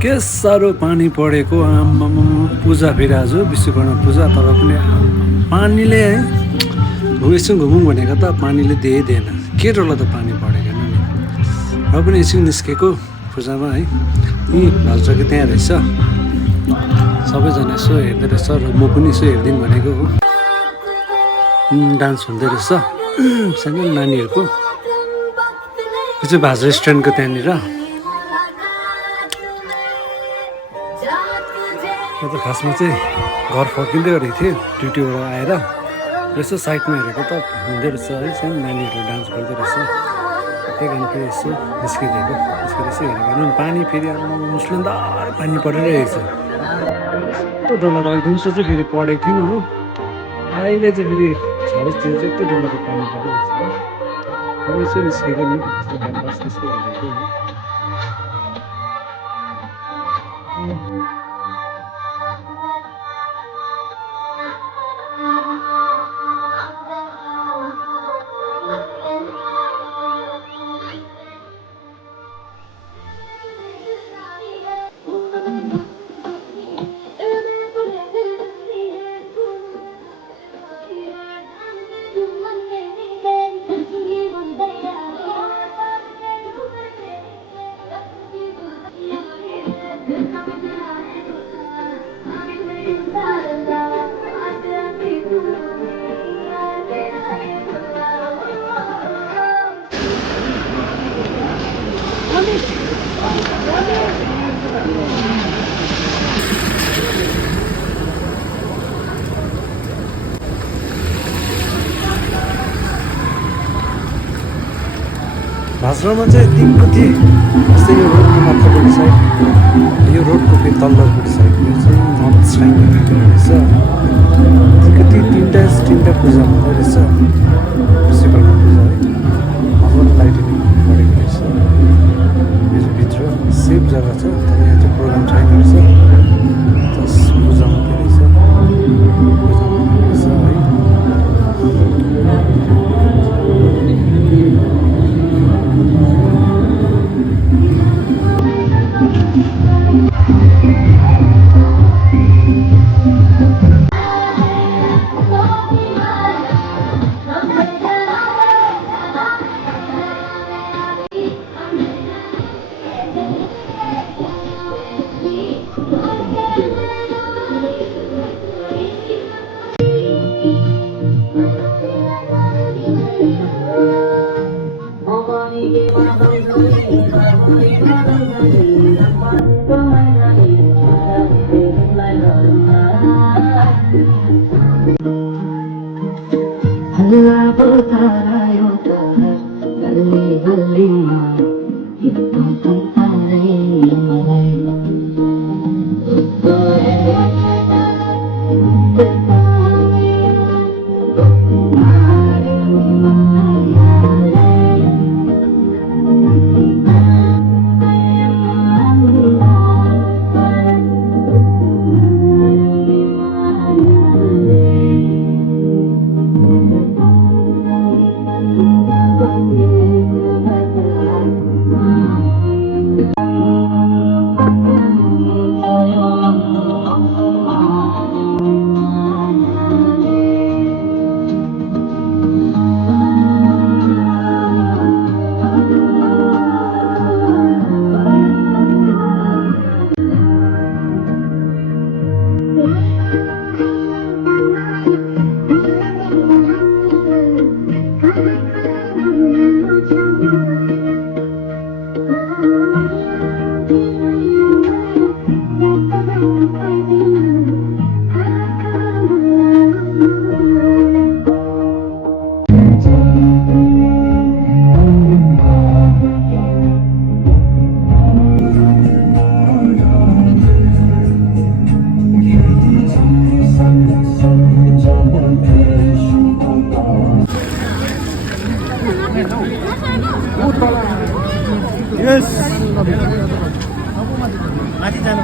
के साह्रो पानी परेको आम्मामा पूजा फेरि आज विश्वकर्मा पूजा तर पनि पानीले है एकछिन घुमौँ भनेको त पानीले दिएन के डरला त पानी परेको नि र पनि एकछिन निस्केको पूजामा है यी भाउजूको त्यहाँ रहेछ सबैजना यसो हेर्दै रहेछ र म पनि यसो हेरिदिउँ भनेको हो डान्स हुँदै रहेछ सानो नानीहरूको यो चाहिँ भाज रेस्टुरेन्टको त्यहाँनिर म त खासमा चाहिँ घर फर्किँदै गरेको थिएँ ड्युटीबाट आएर यसो साइडमा हेरेको त हुँदै रहेछ है सानो नानीहरू डान्स गर्दै रहेछ त्यही कारण फेरि यसो निस्किदिएको निस्केर यसो हेरेको पानी फेरि मुसलधार पानी परिरहेको छ यस्तो डोलर दिउँसो चाहिँ फेरि पढेको थियौँ हो अहिले चाहिँ फेरि छरेसतिर चाहिँ यस्तो डोलरको पानी परिरहेको छ यसो निस्केको नि क्याम्पस यसो हेरेको नि भाजरामा चाहिँ तिनपट्टि जस्तै यो रोडको माथिल्लोपट्टि साइड यो रोडको फेरि तल्लोपट्टि साइड यो चाहिँ नर्थ साइड रहेछ तिनवटा पूजा हुँदो रहेछ विश्वकर्मा पूजा है मजाले लाइटिङ गरेको रहेछ यो भित्र सेफ जग्गा छ तर यहाँ चाहिँ प्रोग्राम छैन रहेछ जस पूजा हुँदो रहेछ पूजा हुँदो रहेछ है माथि जानु